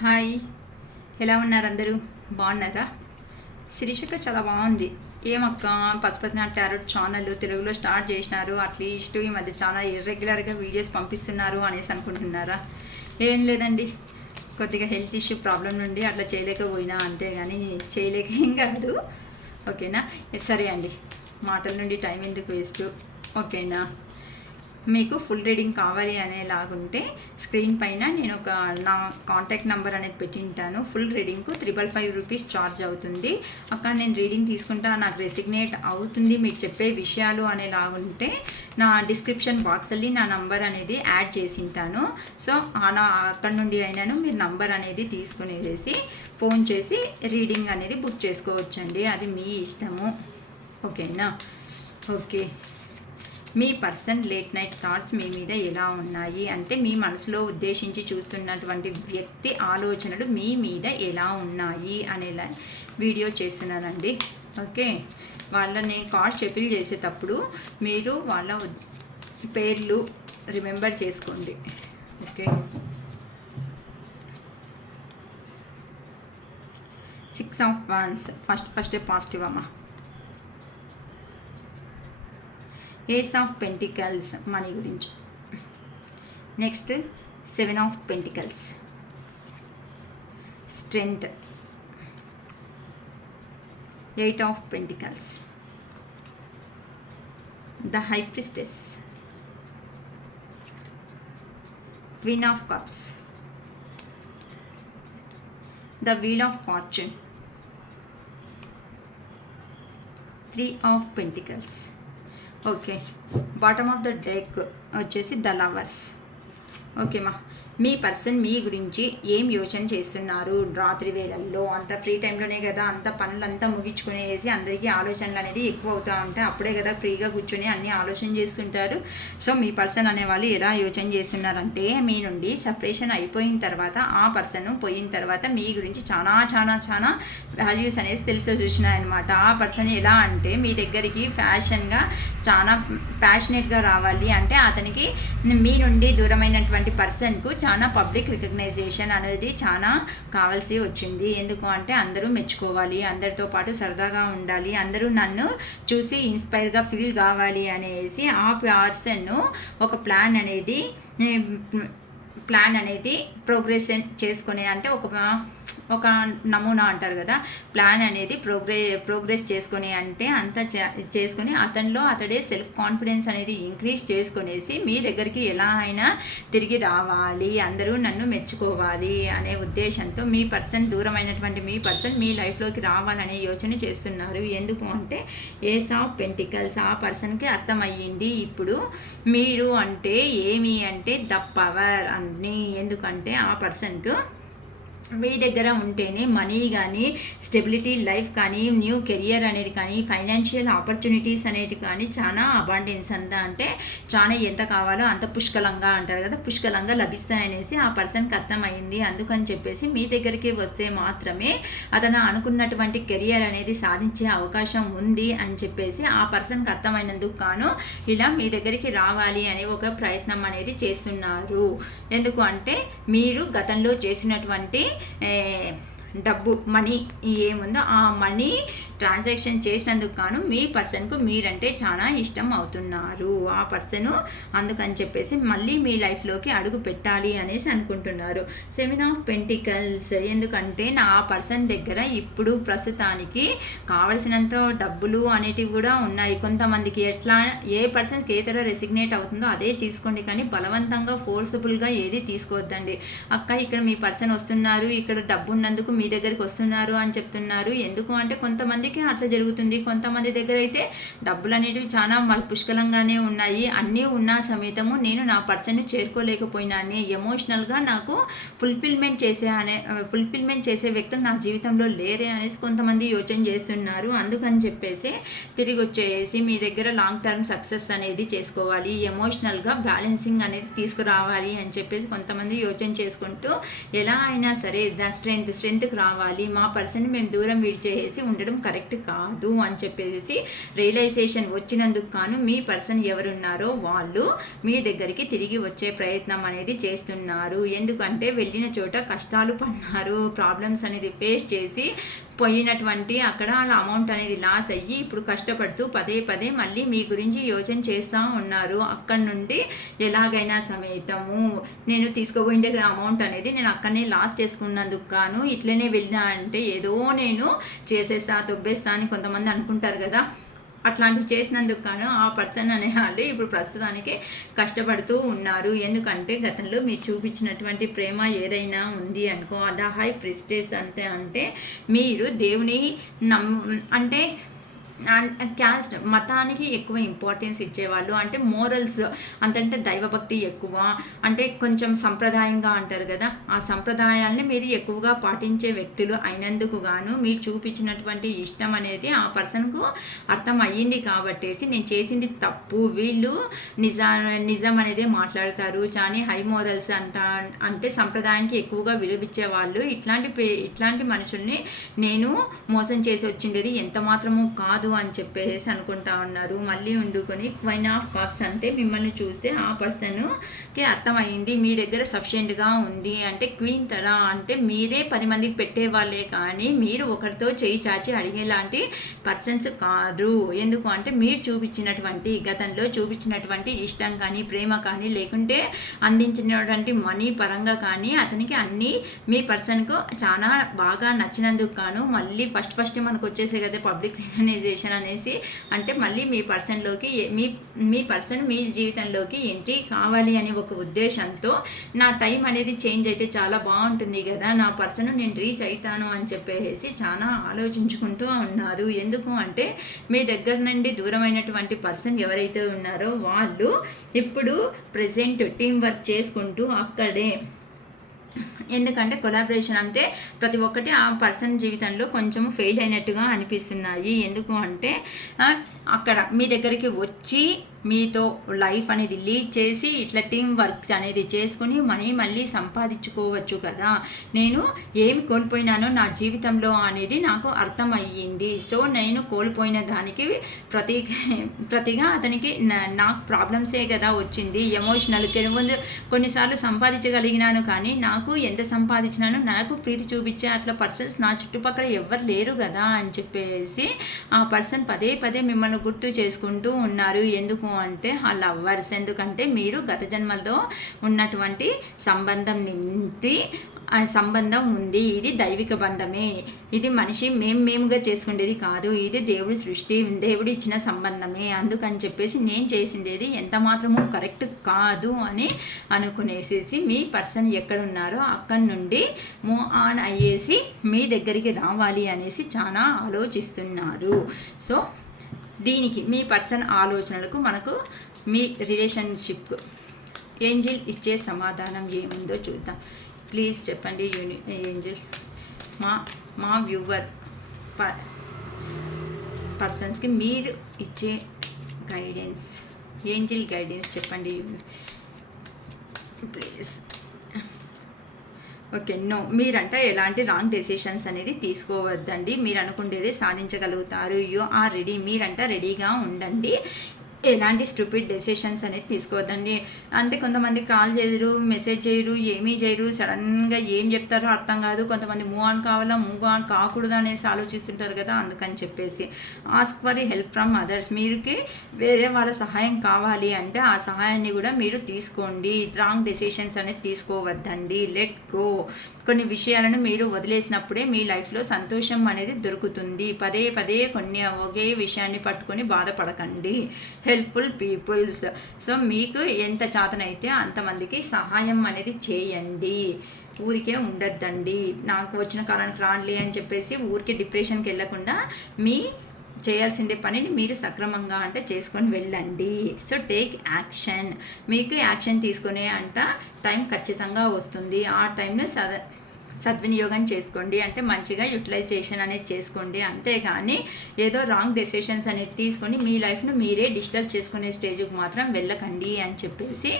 Hi, ఎలా ఉన్నారు అందరూ? బాగున్నారా? శీర్షిక చాలా బాగుంది. ఏమక్క, పశుపతినాథ్ టారోట్ ఛానల్ తెలుగులో స్టార్ట్ చేసినారు, అట్లీస్ట్ ఈ మధ్య చాలా ఇర్రెగ్యులర్గా వీడియోస్ పంపిస్తున్నారు అనేసి అనుకుంటున్నారా? ఏం లేదండి, కొద్దిగా హెల్త్ ఇష్యూ ప్రాబ్లం నుండి అట్లా చేయలేకపోయినా, అంతేగాని చేయలేక ఏం కాదు. ఓకేనా? సరే అండి, మాటల నుండి టైం ఎందుకు వేస్ట్. ఓకేనా? మీకు ఫుల్ రీడింగ్ కావాలి అనేలాగుంటే స్క్రీన్ పైన నేను నా కాంటాక్ట్ నెంబర్ అనేది పెట్టింటాను. ఫుల్ రీడింగ్కు 555 రూపీస్ ఛార్జ్ అవుతుంది. అక్కడ నేను రీడింగ్ తీసుకుంటా, నాకు రెసిగ్నేట్ అవుతుంది మీరు చెప్పే విషయాలు అనేలాగుంటే నా డిస్క్రిప్షన్ బాక్స్లో నా నంబర్ అనేది యాడ్ చేసింటాను. సో అక్కడ నుండి అయినాను మీరు నంబర్ అనేది తీసుకునేసి ఫోన్ చేసి రీడింగ్ అనేది బుక్ చేసుకోవచ్చండి. అది మీ ఇష్టము. ఓకేనా? ఓకే. మీ పర్సన్ లేట్ నైట్ థాట్స్ మీ మీద ఎలా ఉన్నాయి అంటే, మీ మనసులో ఉద్దేశించి చూస్తున్నటువంటి వ్యక్తి ఆలోచనలు మీ మీద ఎలా ఉన్నాయి అనేలా వీడియో చేస్తున్నానండి. ఓకే, వాళ్ళని కార్డ్స్ షఫిల్ చేసేటప్పుడు మీరు వాళ్ళ పేర్లు రిమెంబర్ చేసుకోండి. Okay, 6 of wands first positive అమ్మా. ఏస్ ఆఫ్ పెంటికల్స్ మనీ గురించి. Next 7 of pentacles strength. 8 of pentacles the high priestess. Queen of cups the wheel of fortune. 3 of pentacles. Okay, bottom of the deck వచ్చేసి the lovers. ఓకేమా, మీ person మీ గురించి ఏం యోచన చేస్తున్నారు రాత్రి వేళల్లో? అంత ఫ్రీ టైంలోనే కదా అంత పనులంతా ముగించుకునేసి అందరికీ ఆలోచనలు అనేది ఎక్కువ అవుతూ ఉంటాయి. అప్పుడే కదా ఫ్రీగా కూర్చొని అన్నీ ఆలోచన చేస్తుంటారు. సో మీ పర్సన్ అనేవాళ్ళు ఎలా యోచన చేస్తున్నారంటే, మీ నుండి సపరేషన్ అయిపోయిన తర్వాత ఆ పర్సన్ పోయిన తర్వాత మీ గురించి చాలా చాలా చాలా వాల్యూస్ అనేది తెలిసి చూసినాయన్నమాట. ఆ పర్సన్ ఎలా అంటే మీ దగ్గరికి ఫ్యాషన్గా చాలా ప్యాషనేట్గా రావాలి అంటే, అతనికి మీ నుండి దూరమైనటువంటి పర్సన్కు చాలా పబ్లిక్ రికగ్నైజేషన్ అనేది చాలా కావాల్సి వచ్చింది. ఎందుకు అంటే అందరూ మెచ్చుకోవాలి, అందరితో పాటు సరదాగా ఉండాలి, అందరూ నన్ను చూసి ఇన్స్పైర్గా ఫీల్ కావాలి అనేసి ఆ పర్సన్ ఒక ప్లాన్ అనేది ప్రోగ్రెస్ చేసుకునే, అంటే ఒక నమూనా అంటారు కదా, ప్లాన్ అనేది ప్రోగ్రెస్ చేసుకొని అంటే అంతా చేసుకొని అతడే సెల్ఫ్ కాన్ఫిడెన్స్ అనేది ఇంక్రీజ్ చేసుకునేసి మీ దగ్గరికి ఎలా అయినా తిరిగి రావాలి, అందరూ నన్ను మెచ్చుకోవాలి అనే ఉద్దేశంతో మీ పర్సన్, దూరమైనటువంటి మీ పర్సన్ మీ లైఫ్లోకి రావాలనే యోచన చేస్తున్నారు. ఎందుకు అంటే ఏస్ ఆఫ్ పెంటికల్స్ ఆ పర్సన్కి అర్థమయ్యింది ఇప్పుడు మీరు అంటే ఏమి అంటే ద పవర్ అన్నీ. ఎందుకంటే ఆ పర్సన్కు మీ దగ్గర ఉంటేనే మనీ కానీ, స్టెబిలిటీ లైఫ్ కానీ, న్యూ కెరియర్ అనేది కానీ, ఫైనాన్షియల్ ఆపర్చునిటీస్ అనేవి కానీ చాలా అబాండెన్స్ అంతా, అంటే చాలా ఎంత కావాలో అంత పుష్కలంగా అంటారు కదా, పుష్కలంగా లభిస్తాయనేసి ఆ పర్సన్కి అర్థమైంది. అందుకని చెప్పేసి మీ దగ్గరికి వస్తే మాత్రమే అతను అనుకున్నటువంటి కెరియర్ అనేది సాధించే అవకాశం ఉంది అని చెప్పేసి ఆ పర్సన్కి అర్థమైనందుకు గాను ఇలా మీ దగ్గరికి రావాలి అనే ఒక ప్రయత్నం అనేది చేస్తున్నారు. ఎందుకు అంటే మీరు గతంలో చేసినటువంటి డబ్బు, మనీ ఏముందో ఆ మనీ ట్రాన్సాక్షన్ చేసినందుకు గాను మీ పర్సన్కు మీరంటే చాలా ఇష్టం అవుతున్నారు. ఆ పర్సను అందుకని చెప్పేసి మళ్ళీ మీ లైఫ్లోకి అడుగు పెట్టాలి అనేసి అనుకుంటున్నారు. 7 ఆఫ్ పెంటికల్స్ ఎందుకంటే నా పర్సన్ దగ్గర ఇప్పుడు ప్రస్తుతానికి కావలసినంత డబ్బులు అనేటివి కూడా ఉన్నాయి. కొంతమందికి ఎట్లా ఏ పర్సన్కి ఏ తర రెసిగ్నేట్ అవుతుందో అదే తీసుకోండి, కానీ బలవంతంగా ఫోర్సబుల్గా ఏది తీసుకోవద్దండి. అక్క ఇక్కడ మీ పర్సన్ వస్తున్నారు, ఇక్కడ డబ్బు ఉన్నందుకు మీ దగ్గరికి వస్తున్నారు అని చెప్తున్నారు. ఎందుకు అంటే కొంతమందికి అట్లా జరుగుతుంది. కొంతమంది దగ్గర అయితే డబ్బులు అనేటివి చాలా పుష్కలంగానే ఉన్నాయి. అన్నీ ఉన్న సమేతము నేను నా పర్సన్ చేరుకోలేకపోయినానే, ఎమోషనల్గా నాకు ఫుల్ఫిల్మెంట్ చేసే వ్యక్తులు నా జీవితంలో లేరే అనేసి కొంతమంది యోచన చేస్తున్నారు. అందుకని చెప్పేసి తిరిగి వచ్చేసి మీ దగ్గర లాంగ్ టర్మ్ సక్సెస్ అనేది చేసుకోవాలి, ఎమోషనల్గా బ్యాలెన్సింగ్ అనేది తీసుకురావాలి అని చెప్పేసి కొంతమంది యోచన చేసుకుంటూ ఎలా అయినా సరే స్ట్రెంగ్త్కి రావాలి, మా పర్సన్ మేము దూరం విడిచేసి ఉండడం కరెక్ట్ కాదు అని చెప్పేసి రియలైజేషన్ వచ్చినందుకు గాను మీ పర్సన్ ఎవరున్నారో వాళ్ళు మీ దగ్గరికి తిరిగి వచ్చే ప్రయత్నం అనేది చేస్తున్నారు. ఎందుకంటే వెళ్ళిన చోట కష్టాలు పడినారు, ప్రాబ్లమ్స్ అనేది ఫేస్ చేసి పోయినటువంటి అక్కడ వాళ్ళ అమౌంట్ అనేది లాస్ అయ్యి ఇప్పుడు కష్టపడుతూ పదే పదే మళ్ళీ మీ గురించి యోచన చేస్తూ ఉన్నారు. అక్కడ నుండి ఎలాగైనా సమేతము నేను తీసుకోబోయే అమౌంట్ అనేది నేను అక్కడనే లాస్ చేసుకున్నందుకు గాను ఇట్లనే వెళ్ళినా అంటే ఏదో నేను చేసేస్తా తొబ్బేస్తా అని కొంతమంది అనుకుంటారు కదా, అట్లాంటివి చేసినందుకు గాను ఆ పర్సన్ అనే వాళ్ళు ఇప్పుడు ప్రస్తుతానికి కష్టపడుతూ ఉన్నారు. ఎందుకంటే గతంలో మీరు చూపించినటువంటి ప్రేమ ఏదైనా ఉంది అనుకో, ద హై ప్రిస్టేజ్ అంటే మీరు దేవుని అంటే క్యాస్ట్ మతానికి ఎక్కువ ఇంపార్టెన్స్ ఇచ్చేవాళ్ళు, అంటే మోరల్స్ అంతంటే దైవభక్తి ఎక్కువ, అంటే కొంచెం సంప్రదాయంగా అంటారు కదా, ఆ సంప్రదాయాల్ని మీరు ఎక్కువగా పాటించే వ్యక్తులు అయినందుకు గాను మీరు చూపించినటువంటి ఇష్టం అనేది ఆ పర్సన్కు అర్థం అయ్యింది కాబట్టేసి నేను చేసింది తప్పు, వీళ్ళు నిజం అనేది మాట్లాడతారు కానీ హై మోరల్స్ అంటే సంప్రదాయానికి ఎక్కువగా విలువిచ్చే వాళ్ళు ఇట్లాంటి మనుషుల్ని నేను మోసం చేసి వచ్చిండేది ఎంత మాత్రము కాదు అని చెప్పేసి అనుకుంటా ఉన్నారు. మళ్ళీ ఉండుకొని క్వీన్ ఆఫ్ కప్స్ అంటే మిమ్మల్ని చూస్తే ఆ పర్సన్కి అర్థమైంది మీ దగ్గర సఫిషియెంట్గా ఉంది, అంటే క్వీన్ తర అంటే మీరే 10 మందికి పెట్టేవాళ్ళే కానీ మీరు ఒకరితో చేయి చాచి అడిగేలాంటి పర్సన్స్ కాదు. ఎందుకు అంటే మీరు చూపించినటువంటి గతంలో చూపించినటువంటి ఇష్టం కానీ ప్రేమ కానీ లేకుంటే అందించినటువంటి మనీ పరంగా కానీ అతనికి అన్నీ మీ పర్సన్కు చాలా బాగా నచ్చినందుకు గాను మళ్ళీ ఫస్ట్ మనకు వచ్చేసే కదా పబ్లిక్ రికగ్నైజేషన్ అనేసి, అంటే మళ్ళీ మీ పర్సన్లోకి మీ పర్సన్ మీ జీవితంలోకి ఎంట్రీ కావాలి అని ఒక ఉద్దేశంతో నా టైం అనేది చేంజ్ అయితే చాలా బాగుంటుంది కదా, నా పర్సన్ నేను రీచ్ అవుతాను అని చెప్పేసి చాలా ఆలోచించుకుంటూ ఉన్నారు. ఎందుకు అంటే మీ దగ్గర నుండి దూరమైనటువంటి పర్సన్ ఎవరైతే ఉన్నారో వాళ్ళు ఇప్పుడు ప్రజెంట్ టీం వర్క్ చేసుకుంటూ అక్కడే, ఎందుకంటే కొలాబరేషన్ అంటే ప్రతి ఒక్కటి ఆ పర్సన్ జీవితంలో కొంచెం ఫెయిల్ అయినట్టుగా అనిపిస్తున్నాయి. ఎందుకు అంటే అక్కడ మీ దగ్గరికి వచ్చి మీతో లైఫ్ అనేది లీడ్ చేసి ఇట్లా టీం వర్క్ అనేది చేసుకుని మళ్ళీ సంపాదించుకోవచ్చు కదా, నేను ఏమి కోల్పోయినానో నా జీవితంలో అనేది నాకు అర్థమయ్యింది. సో నేను కోల్పోయిన దానికి ప్రతిగా అతనికి నాకు ప్రాబ్లమ్సే కదా వచ్చింది, ఎమోషనల్ కొన్నిసార్లు సంపాదించగలిగినాను కానీ నాకు ఎంత సంపాదించినానో నాకు ప్రీతి చూపించే అట్లా పర్సన్స్ నా చుట్టుపక్కల ఎవరు లేరు కదా అని చెప్పేసి ఆ పర్సన్ పదే మిమ్మల్ని గుర్తు చేసుకుంటూ ఉన్నారు. ఎందుకు అంటే ఆ లవ్వర్స్, ఎందుకంటే మీరు గత జన్మలో ఉన్నటువంటి సంబంధం ఉంది, ఇది దైవిక బంధమే, ఇది మనిషి మేముగా చేసుకునేది కాదు, ఇది దేవుడి సృష్టి, దేవుడు ఇచ్చిన సంబంధమే, అందుకని చెప్పేసి నేను చేసింది ఎంత మాత్రమూ కరెక్ట్ కాదు అని అనుకునేసేసి మీ పర్సన్ ఎక్కడున్నారో అక్కడి నుండి మూవ్ ఆన్ అయ్యేసి మీ దగ్గరికి రావాలి అనేసి చాలా ఆలోచిస్తున్నారు. సో దీనికి మీ పర్సన్ ఆలోచనలకు మనకు మీ రిలేషన్షిప్ ఏంజిల్ ఇచ్చే సమాధానం ఏముందో చూద్దాం. ప్లీజ్ చెప్పండి ఏంజిల్స్, మా వ్యూవర్ పర్సన్స్కి మీరు ఇచ్చే గైడెన్స్, ఏంజిల్ గైడెన్స్ చెప్పండి ప్లీజ్. ఓకే, నో, మీరంట ఎలాంటి రాంగ్ డెసిషన్స్ అనేది తీసుకోవద్దండి, మీరు అనుకునేదే సాధించగలుగుతారు, యు ఆర్ రెడీ, మీరంట రెడీగా ఉండండి, ఎలాంటి స్టూపిడ్ డెసిషన్స్ అనేది తీసుకోవద్దండి. అంటే కొంతమంది కాల్ చేయరు, మెసేజ్ చేయరు, ఏమీ చేయరు, సడన్గా ఏం చెప్తారో అర్థం కాదు, కొంతమంది మూవ్ ఆన్ కావాలా మూవ్ ఆన్ కాకూడదు అనేసి ఆలోచిస్తుంటారు కదా, అందుకని చెప్పేసి ask for help from others, మీరుకి వేరే వాళ్ళ సహాయం కావాలి అంటే ఆ సహాయాన్ని కూడా మీరు తీసుకోండి, రాంగ్ డెసిషన్స్ అనేది తీసుకోవద్దండి, లెట్ గో. కొన్ని విషయాలను మీరు వదిలేసినప్పుడే మీ లైఫ్లో సంతోషం అనేది దొరుకుతుంది. పదే కొన్ని ఒకే విషయాన్ని పట్టుకొని బాధపడకండి. హెల్ప్ఫుల్ పీపుల్స్, సో మీకు ఎంత చేతనైతే అంతమందికి సహాయం అనేది చేయండి, ఊరికే ఉండద్దండి, నాకు వచ్చిన కాలానికి రాండి అని చెప్పేసి ఊరికి డిప్రెషన్కి వెళ్ళకుండా మీ చేయాల్సిందే పనిని మీరు సక్రమంగా అంటే చేసుకొని వెళ్ళండి. సో టేక్ యాక్షన్, మీకు యాక్షన్ తీసుకునే టైం ఖచ్చితంగా వస్తుంది, ఆ టైంని సద్వినియోగం చేసుకోండి, అంటే మంచిగా యూటిలైజేషన్ అనేది చేసుకోండి, అంతేగాని ఏదో రాంగ్ డెసిషన్స్ అనేది తీసుకొని మీ లైఫ్ను మీరే డిస్టర్బ్ చేసుకునే స్టేజ్కి మాత్రం వెళ్ళకండి అని చెప్పేసి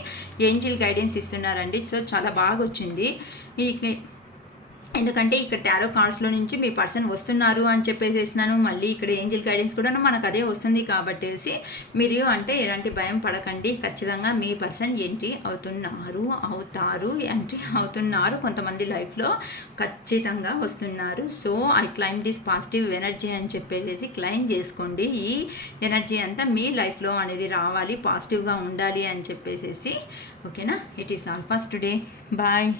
ఏంజిల్ గైడెన్స్ ఇస్తున్నారండి. సో చాలా బాగా వచ్చింది. ఎందుకంటే ఇక్కడ టారో కార్డ్స్లో నుంచి మీ పర్సన్ వస్తున్నారు అని చెప్పేసేసినాను. మళ్ళీ ఇక్కడ ఏంజిల్ గైడెన్స్ కూడా మనకు అదే వస్తుంది కాబట్టేసి మీరు అంటే ఎలాంటి భయం పడకండి. ఖచ్చితంగా మీ పర్సన్ ఎంట్రీ అవుతున్నారు కొంతమంది లైఫ్లో ఖచ్చితంగా వస్తున్నారు. So I claim this positive energy అని చెప్పేసి క్లైమ్ చేసుకోండి. ఈ ఎనర్జీ అంతా మీ లైఫ్లో అనేది రావాలి, పాజిటివ్గా ఉండాలి అని చెప్పేసి. ఓకేనా? It is all first today. Bye.